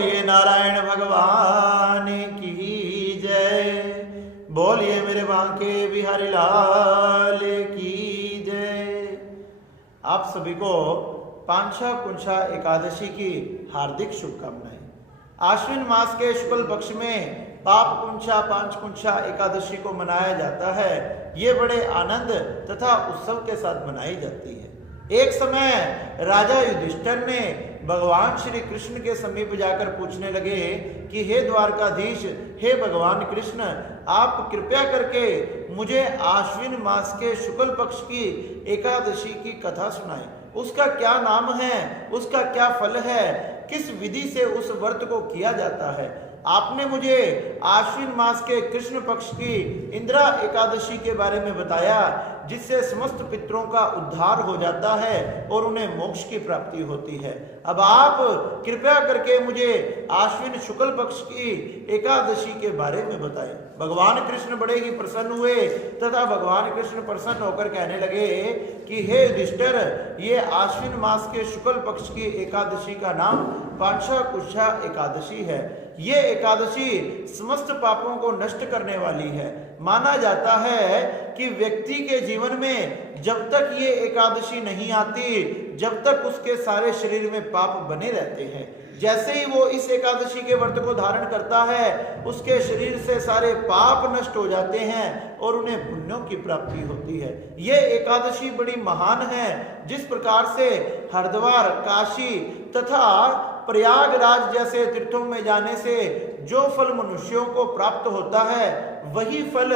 बोलिए नारायण भगवान की जय। बोलिए मेरे बांके बिहारी लाल की जय। आप सभी को पांछा कुंछा एकादशी की हार्दिक शुभकामनाएं। आश्विन मास के शुक्ल पक्ष में पाप कुंछा पांच कुंछा एकादशी को मनाया जाता है। ये बड़े आनंद तथा उत्सव के साथ मनाई जाती है। एक समय राजा युधिष्ठिर ने भगवान श्री कृष्ण के समीप जाकर पूछने लगे कि हे द्वारकाधीश, हे भगवान कृष्ण, आप कृपया करके मुझे आश्विन मास के शुक्ल पक्ष की एकादशी की कथा सुनाएं। उसका क्या नाम है, उसका क्या फल है, किस विधि से उस व्रत को किया जाता है। आपने मुझे आश्विन मास के कृष्ण पक्ष की इंदिरा एकादशी के बारे में बताया, जिससे समस्त पितरों का उद्धार हो जाता है और उन्हें मोक्ष की प्राप्ति होती है। अब आप कृपया करके मुझे आश्विन शुक्ल पक्ष की एकादशी के बारे में बताएं। भगवान कृष्ण बड़े ही प्रसन्न हुए तथा भगवान कृष्ण प्रसन्न होकर कहने लगे कि हे युधिष्ठिर, ये आश्विन मास के शुक्ल पक्ष की एकादशी का नाम पांछा कुंछा एकादशी है। ये एकादशी समस्त पापों को नष्ट करने वाली है। माना जाता है कि व्यक्ति के जीवन में जब तक ये एकादशी नहीं आती, जब तक उसके सारे शरीर में पाप बने रहते हैं। जैसे ही वो इस एकादशी के व्रत को धारण करता है, उसके शरीर से सारे पाप नष्ट हो जाते हैं और उन्हें पुण्यों की प्राप्ति होती है। ये एकादशी बड़ी महान है। जिस प्रकार से हरिद्वार, काशी तथा प्रयागराज जैसे तीर्थों में जाने से जो फल मनुष्यों को प्राप्त होता है, वही फल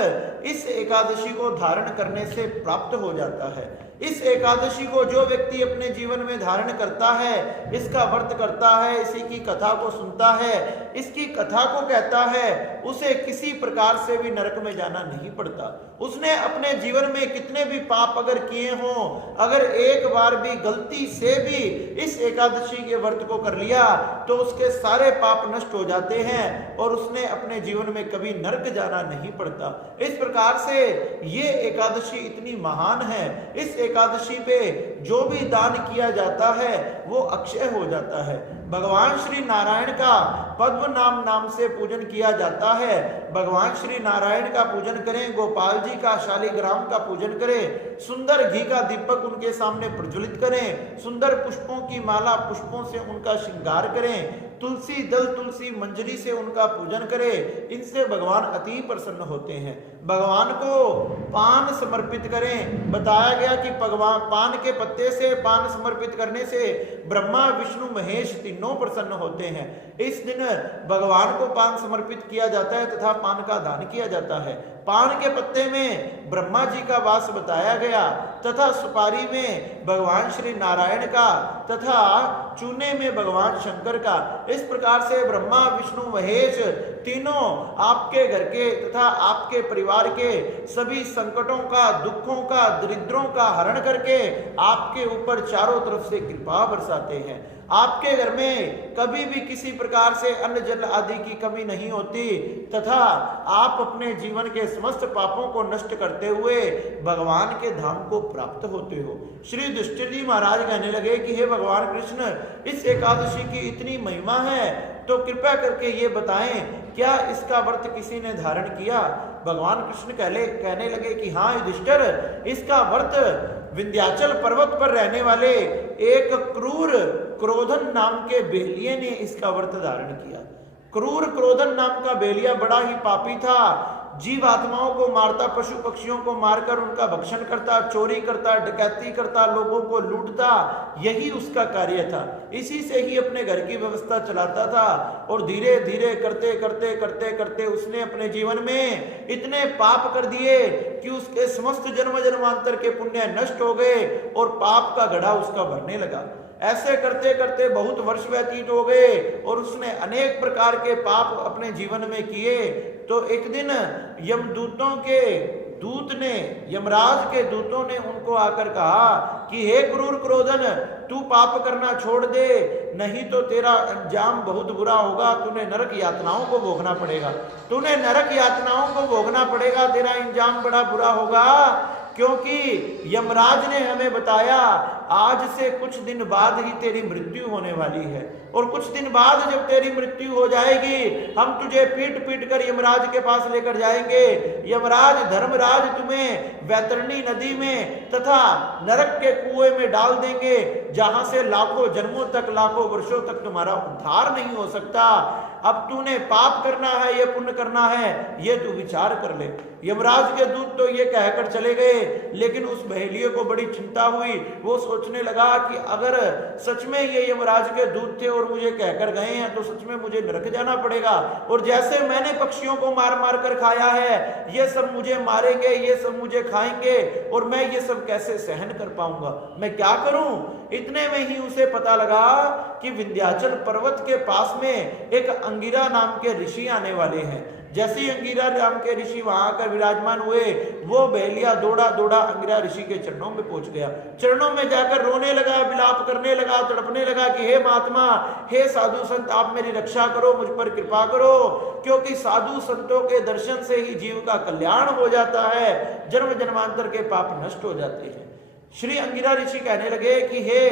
इस एकादशी को धारण करने से प्राप्त हो जाता है। इस एकादशी को जो व्यक्ति अपने जीवन में धारण करता है, इसका व्रत करता है, इसी की कथा को सुनता है, इसकी कथा को कहता है, उसे किसी प्रकार से भी नरक में जाना नहीं पड़ता। उसने अपने जीवन में कितने भी पाप अगर किए हों, अगर एक बार भी गलती से भी इस एकादशी के व्रत को कर लिया तो उसके सारे पाप नष्ट हो जाते हैं और उसने अपने जीवन में कभी नरक जाना नहीं पड़ता। इस प्रकार से ये एकादशी इतनी महान है। इस एकादशी पे जो भी दान किया जाता है वो अक्षय हो जाता है। भगवान श्री नारायण का पद्म नाम से पूजन किया जाता है। भगवान श्री नारायण का पूजन करें, गोपाल जी का शालिग्राम का पूजन करें, सुंदर घी का दीपक उनके सामने प्रज्वलित करें, सुंदर पुष्पों की माला पुष्पों से उनका श्रृंगार करें, तुलसी दल तुलसी मंजरी से उनका पूजन करें। इनसे भगवान अति प्रसन्न होते हैं। भगवान को पान समर्पित करें। बताया गया कि भगवान पान के पत्ते से पान समर्पित करने से ब्रह्मा विष्णु महेश तीनों प्रसन्न होते हैं। इस दिन भगवान को पान समर्पित किया जाता है तथा पान का दान किया जाता है। पान के पत्ते में ब्रह्मा जी का वास बताया गया तथा सुपारी में भगवान श्री नारायण का तथा चूने में भगवान शंकर का। इस प्रकार से ब्रह्मा विष्णु महेश तीनों आपके घर के तथा आपके परिवार के सभी संकटों का, दुखों का, दरिद्रों का हरण करके आपके ऊपर चारों तरफ से कृपा बरसाते हैं। आपके घर में कभी भी किसी प्रकार से अन्न जल आदि की कमी नहीं होती तथा आप अपने जीवन के समस्त पापों को नष्ट करते हुए भगवान के धाम को प्राप्त होते हो। श्री युधिष्ठिर जी महाराज कहने लगे कि हे भगवान कृष्ण, इस एकादशी की इतनी महिमा है तो कृपया करके ये बताएं, क्या इसका व्रत किसी ने धारण किया? भगवान कृष्ण कहने लगे कि हाँ युधिष्ठिर, इसका व्रत विंध्याचल पर्वत पर रहने वाले एक क्रूर क्रोधन नाम के बेलिये ने इसका व्रत धारण किया। क्रूर क्रोधन नाम का बेलिया बड़ा ही पापी था। जीव आत्माओं को मारता, पशु पक्षियों को मारकर उनका भक्षण करता, चोरी करता, डकैती करता, लोगों को लूटता, यही उसका कार्य था। इसी से ही अपने घर की व्यवस्था चलाता था और धीरे धीरे करते करते करते करते उसने अपने जीवन में इतने पाप कर दिए कि उसके समस्त जन्म जन्मांतर के पुण्य नष्ट हो गए और पाप का घड़ा उसका भरने लगा। ऐसे करते करते बहुत वर्ष व्यतीत हो गए और उसने अनेक प्रकार के पाप अपने जीवन में किए। तो एक दिन यमदूतों के दूत ने, यमराज के दूतों ने उनको आकर कहा कि हे क्रूर क्रोधन, तू पाप करना छोड़ दे, नहीं तो तेरा अंजाम बहुत बुरा होगा। तूने नरक यातनाओं को भोगना पड़ेगा, तूने नरक यातनाओं को भोगना पड़ेगा, तेरा अंजाम बड़ा बुरा होगा। क्योंकि यमराज ने हमें बताया आज से कुछ दिन बाद ही तेरी मृत्यु होने वाली है, और कुछ दिन बाद जब तेरी मृत्यु हो जाएगी हम तुझे पीट पीट कर यमराज के पास लेकर जाएंगे। यमराज धर्मराज तुम्हें वैतरणी नदी में तथा नरक के कुएं में डाल देंगे, जहां से लाखों जन्मों तक, लाखों वर्षों तक तुम्हारा उद्धार नहीं हो सकता। अब तूने पाप करना है या पुण्य करना है, ये तू विचार कर ले। यमराज के दूत तो ये कहकर चले गए, लेकिन उस बहेलिये को बड़ी चिंता हुई। वो सोचने लगा कि अगर सच में ये यमराज के दूत थे और मुझे कहकर गए हैं तो सच में मुझे नरक जाना पड़ेगा, और जैसे मैंने पक्षियों को मार मार कर खाया है, ये सब मुझे मारेंगे, ये सब मुझे खाएंगे, और मैं ये सब कैसे सहन कर पाऊंगा, मैं क्या करूं। इतने में ही उसे पता लगा कि विंध्याचल पर्वत के पास में एक अंगिरा नाम के ऋषि आने वाले हैं। जैसे ही अंगिरा नाम के ऋषि वहां आकर विराजमान हुए, वो बहेलिया दौड़ा दौड़ा अंगिरा ऋषि के चरणों में पहुंच गया। चरणों में जाकर रोने लगा, विलाप करने लगा, तड़पने लगा कि हे महात्मा, हे साधु संत, आप मेरी रक्षा करो, मुझ पर कृपा करो, क्योंकि साधु संतों के दर्शन से ही जीव का कल्याण हो जाता है, जन्म जन्मांतर के पाप नष्ट हो जाते हैं। श्री अंगिरा ऋषि कहने लगे कि हे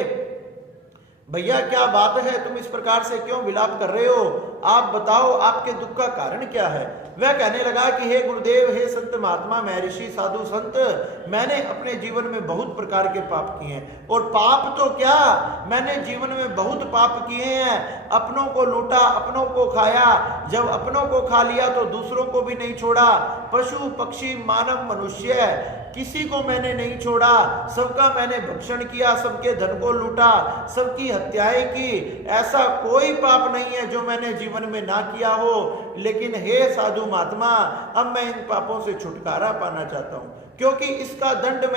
भैया, क्या बात है, तुम इस प्रकार से क्यों विलाप कर रहे हो, आप बताओ आपके दुख का कारण क्या है। वह कहने लगा कि हे गुरुदेव, हे संत महात्मा, महर्षि, साधु संत, मैंने अपने जीवन में बहुत प्रकार के पाप किए हैं, और पाप तो क्या, मैंने जीवन में बहुत पाप किए हैं। अपनों को लूटा, अपनों को खाया, जब अपनों को खा लिया तो दूसरों को भी नहीं छोड़ा। पशु पक्षी मानव मनुष्य किसी को मैंने नहीं छोड़ा, सबका मैंने भक्षण किया, सबके धन को लूटा, सबकी हत्याएं की। ऐसा कोई पाप नहीं है जो मैंने जीवन में ना किया हो। लेकिन हे साधु महात्मा, अब मैं इन पापों से छुटकारा पाना चाहता हूं, क्योंकि इसका दंड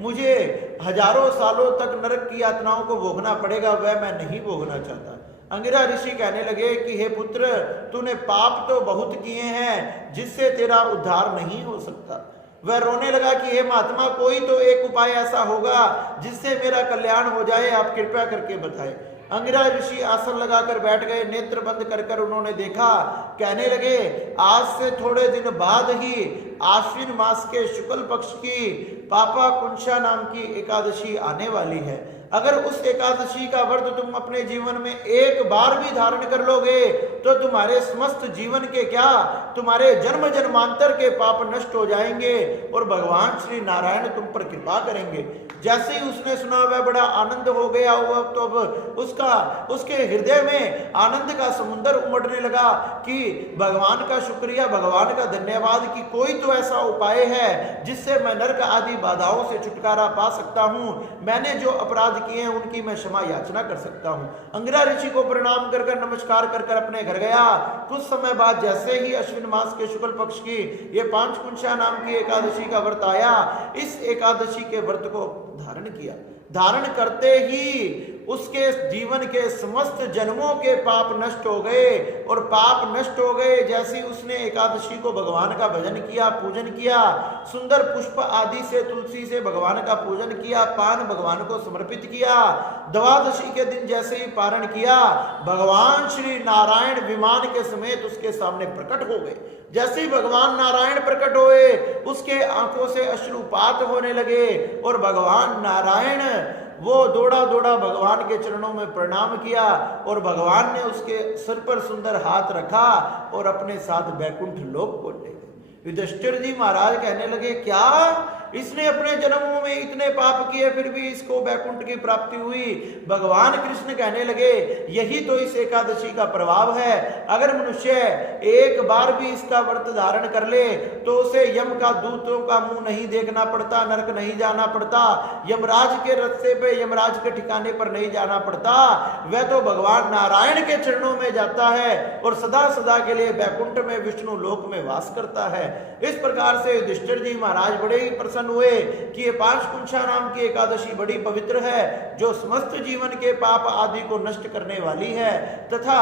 मुझे हजारों सालों तक नरक की यातनाओं को भोगना पड़ेगा, वह मैं नहीं भोगना चाहता। अंगिरा ऋषि कहने लगे कि हे पुत्र, तूने पाप तो बहुत किए हैं, जिससे तेरा उद्धार नहीं हो सकता। वह रोने लगा कि हे महात्मा, कोई तो एक उपाय ऐसा होगा जिससे मेरा कल्याण हो जाए, आप कृपया करके बताएं। अंगिरा ऋषि आसन लगाकर बैठ गए, नेत्र बंद कर कर उन्होंने देखा। कहने लगे, आज से थोड़े दिन बाद ही आश्विन मास के शुक्ल पक्ष की पापा कुंशा नाम की एकादशी आने वाली है। अगर उस एकादशी का व्रत तुम अपने जीवन में एक बार भी धारण कर लोगे तो तुम्हारे समस्त जीवन के क्या, तुम्हारे जन्म जन्मांतर के पाप नष्ट हो जाएंगे और भगवान श्री नारायण तुम पर कृपा करेंगे। जैसे ही उसने सुना वह बड़ा आनंद हो गया। हुआ तो अब उसके हृदय में आनंद का समुद्र उमड़ने लगा कि भगवान का शुक्रिया, भगवान का धन्यवाद कि कोई तो ऐसा उपाय है जिससे मैं नरक आदि बाधाओं से छुटकारा पा सकता हूँ। मैंने जो अपराध किए हैं उनकी मैं क्षमा याचना कर सकता हूँ। अंगिरा ऋषि को प्रणाम कर कर नमस्कार कर कर अपने घर गया। कुछ समय बाद जैसे ही अश्विन मास के शुक्ल पक्ष की ये पांचकुंशा नाम की एकादशी का व्रत आया, इस एकादशी के व्रत को धारण किया। धारण करते ही उसके जीवन के समस्त जन्मों के पाप नष्ट हो गए और पाप नष्ट हो गए। जैसे उसने एकादशी को भगवान का भजन किया, पूजन किया, सुंदर पुष्प आदि से, तुलसी से भगवान का पूजन किया, पान भगवान को समर्पित किया। द्वादशी के दिन जैसे ही पारण किया, भगवान श्री नारायण विमान के समेत उसके सामने प्रकट हो गए। जैसे ही भगवान नारायण प्रकट हुए, उसके आंखों से अश्रुपात होने लगे और भगवान नारायण वो दौड़ा दौड़ा भगवान के चरणों में प्रणाम किया और भगवान ने उसके सिर पर सुंदर हाथ रखा और अपने साथ बैकुंठ लोक को ले गए। युधिष्ठिर जी महाराज कहने लगे, क्या इसने अपने जन्मों में इतने पाप किए फिर भी इसको बैकुंठ की प्राप्ति हुई? भगवान कृष्ण कहने लगे, यही तो इस एकादशी का प्रभाव है। अगर मनुष्य एक बार भी इसका व्रत धारण कर ले तो उसे यम का दूतों का मुंह नहीं देखना पड़ता, नरक नहीं जाना पड़ता, यमराज के रस्ते पे, यमराज के ठिकाने पर नहीं जाना पड़ता। वह तो भगवान नारायण के चरणों में जाता है और सदा सदा के लिए बैकुंठ में, विष्णु लोक में वास करता है। इस प्रकार से युधिष्ठिर जी महाराज बड़े ही प्रसन्न हुए कि ये पांचकुंशा नाम की एकादशी बड़ी पवित्र है, जो समस्त जीवन के पाप आदि को नष्ट करने वाली है तथा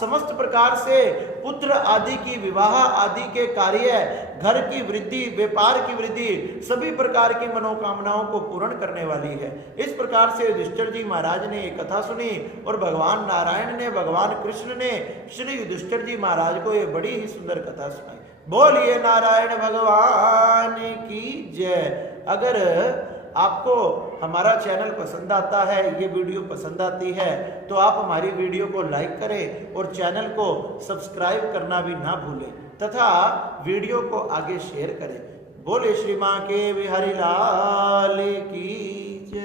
समस्त प्रकार से पुत्र आदि की, विवाह आदि के कार्य, घर की वृद्धि, व्यापार की वृद्धि, सभी प्रकार की मनोकामनाओं को पूर्ण करने वाली है। इस प्रकार से युधिष्ठिर जी महाराज ने एक कथा सुनी और भगवान नारायण ने, भगवान कृष्ण ने श्री युधिष्ठिर जी महाराज को ये बड़ी ही सुंदर कथा सुनाई। बोलिए नारायण भगवान की जय। अगर आपको हमारा चैनल पसंद आता है, ये वीडियो पसंद आती है, तो आप हमारी वीडियो को लाइक करें और चैनल को सब्सक्राइब करना भी ना भूलें तथा वीडियो को आगे शेयर करें। बोले श्री मां के बिहारी लाल की।